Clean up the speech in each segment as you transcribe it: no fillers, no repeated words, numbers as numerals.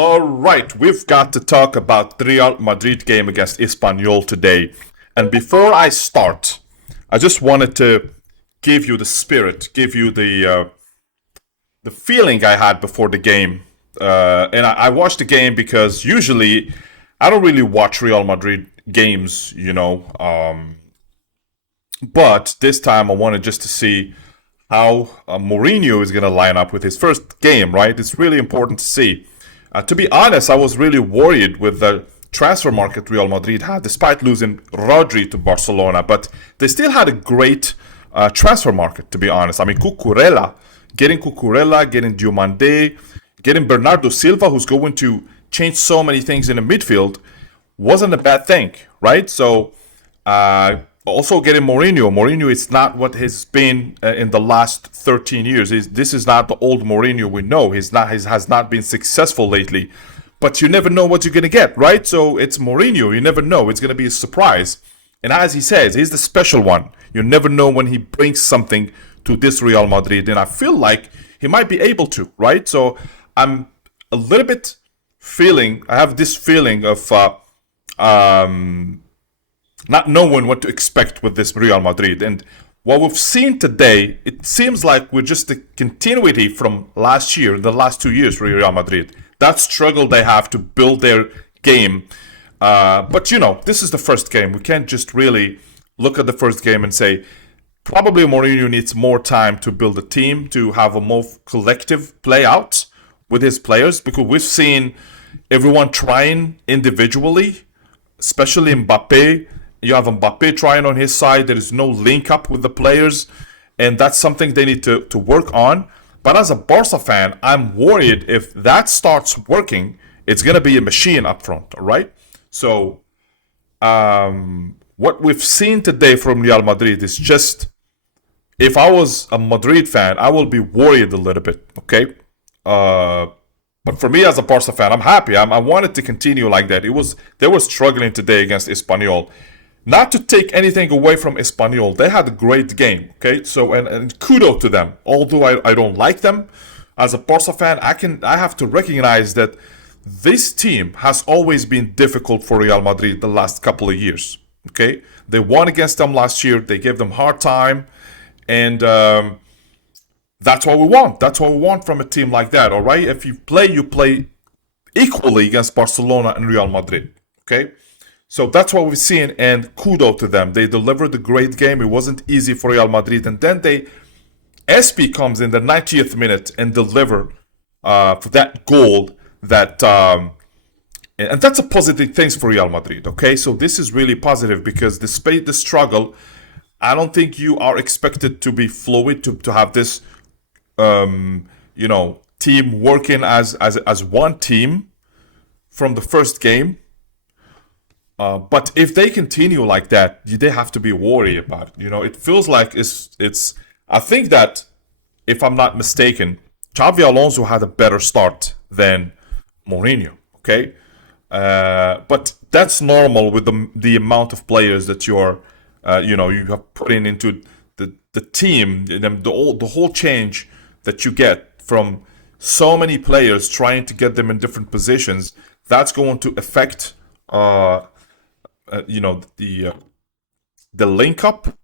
All right, we've got to talk about the Real Madrid game against Espanyol today. And before I start, I just wanted to give you the spirit, give you the feeling I had before the game. And I watched the game because usually I don't really watch Real Madrid games, but this time I wanted just to see how Mourinho is going to line up with his first game, right? It's really important to see. To be honest, I was really worried with the transfer market Real Madrid had, despite losing Rodri to Barcelona. But they still had a great transfer market, to be honest. I mean, Cucurella, getting Diomande, getting Bernardo Silva, who's going to change so many things in the midfield, wasn't a bad thing, right? So, also getting Mourinho. Mourinho is not what he's been in the last 13 years. This is not the old Mourinho we know. He has not been successful lately. But you never know what you're going to get, right? So it's Mourinho. You never know. It's going to be a surprise. And as he says, he's the special one. You never know when he brings something to this Real Madrid. And I feel like he might be able to, right? So I'm a little bit I have this feeling of not knowing what to expect with this Real Madrid. And what we've seen today, it seems like we're just a continuity from last year, the last 2 years for Real Madrid. That struggle they have to build their game. But this is the first game. We can't just really look at the first game and say, probably Mourinho needs more time to build a team, to have a more collective play out with his players, because we've seen everyone trying individually, especially Mbappe. You have Mbappe trying on his side. There is no link up with the players. And that's something they need to work on. But as a Barca fan, I'm worried if that starts working, it's going to be a machine up front, all right? So, what we've seen today from Real Madrid is just, if I was a Madrid fan, I will be worried a little bit, okay? But for me as a Barca fan, I'm happy. I wanted to continue like that. They were struggling today against Espanyol. Not to take anything away from Espanyol, they had a great game. Okay, so and kudos to them. Although I don't like them, as a Barca fan, I have to recognize that this team has always been difficult for Real Madrid the last couple of years. Okay, they won against them last year. They gave them hard time, and that's what we want. That's what we want from a team like that. All right, if you play equally against Barcelona and Real Madrid. Okay. So that's what we've seen, and kudos to them. They delivered a great game. It wasn't easy for Real Madrid. And then ESPI comes in the 90th minute and deliver for that goal. And that's a positive thing for Real Madrid, okay? So this is really positive because despite the struggle, I don't think you are expected to be fluid, to have this, team working as one team from the first game. But if they continue like that, they have to be worried about it. It feels like it's. I think that, if I'm not mistaken, Xavi Alonso had a better start than Mourinho. Okay, but that's normal with the amount of players that you have put into the team, the whole change that you get from so many players trying to get them in different positions. That's going to affect. The link up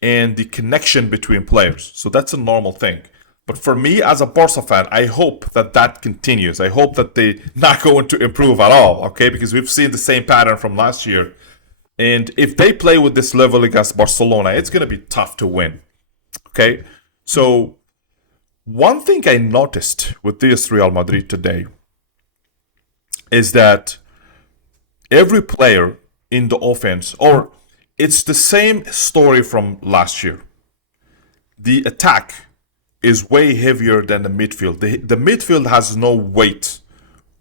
and the connection between players. So that's a normal thing. But for me as a Barca fan, I hope that continues. I hope that they're not going to improve at all, okay? Because we've seen the same pattern from last year. And if they play with this level against Barcelona, it's going to be tough to win, okay? So one thing I noticed with this Real Madrid today is that every player in the offense, or it's the same story from last year. The attack is way heavier than the midfield. The midfield has no weight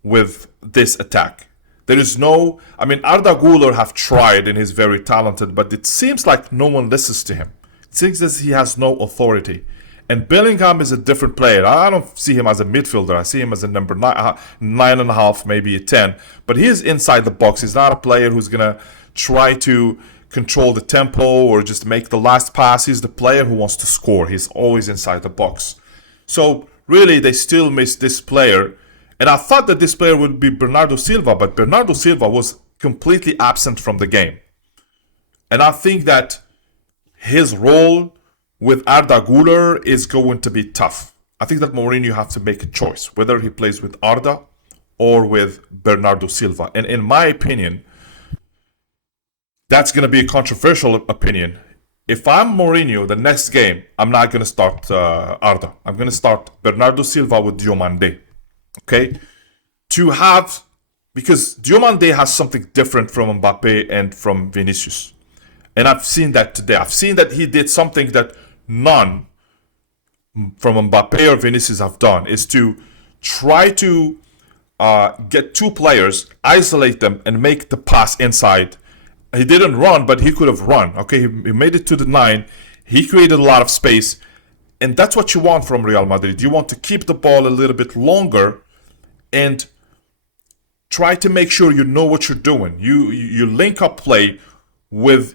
with this attack. There is no, Arda Güler have tried and he's very talented, but it seems like no one listens to him. It seems that he has no authority. And Bellingham is a different player. I don't see him as a midfielder. I see him as a number 9.5, maybe a 10. But he is inside the box. He's not a player who's going to try to control the tempo or just make the last pass. He's the player who wants to score. He's always inside the box. So really, they still miss this player. And I thought that this player would be Bernardo Silva, but Bernardo Silva was completely absent from the game. And I think that his role with Arda Güler is going to be tough. I think that Mourinho has to make a choice whether he plays with Arda or with Bernardo Silva. And in my opinion, that's going to be a controversial opinion. If I'm Mourinho, the next game, I'm not going to start Arda. I'm going to start Bernardo Silva with Diomande. Okay? Because Diomande has something different from Mbappe and from Vinicius. And I've seen that today. I've seen that he did something that none from Mbappe or Vinicius have done, is to try to get two players, isolate them, and make the pass inside. He didn't run, but he could have run. Okay, he made it to the 9. He created a lot of space. And that's what you want from Real Madrid. You want to keep the ball a little bit longer and try to make sure you know what you're doing. You link up play with,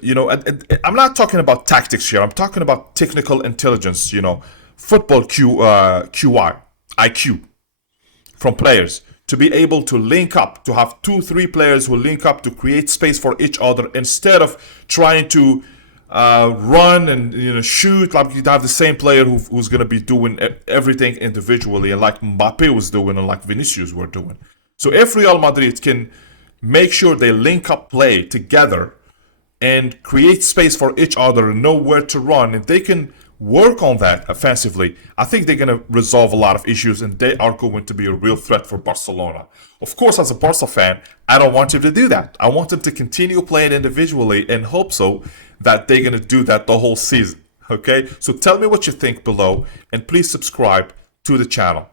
I'm not talking about tactics here. I'm talking about technical intelligence, football QI, IQ from players. To be able to link up, to have 2-3 players who link up to create space for each other instead of trying to run and shoot. Like you have the same player who's going to be doing everything individually, and like Mbappe was doing and like Vinicius were doing. So if Real Madrid can make sure they link up play together and create space for each other and know where to run, if they can work on that offensively, I think they're going to resolve a lot of issues and they are going to be a real threat for Barcelona. Of course, as a Barca fan, I don't want him to do that. I want him to continue playing individually and hope so that they're going to do that the whole season. Okay? So tell me what you think below and please subscribe to the channel.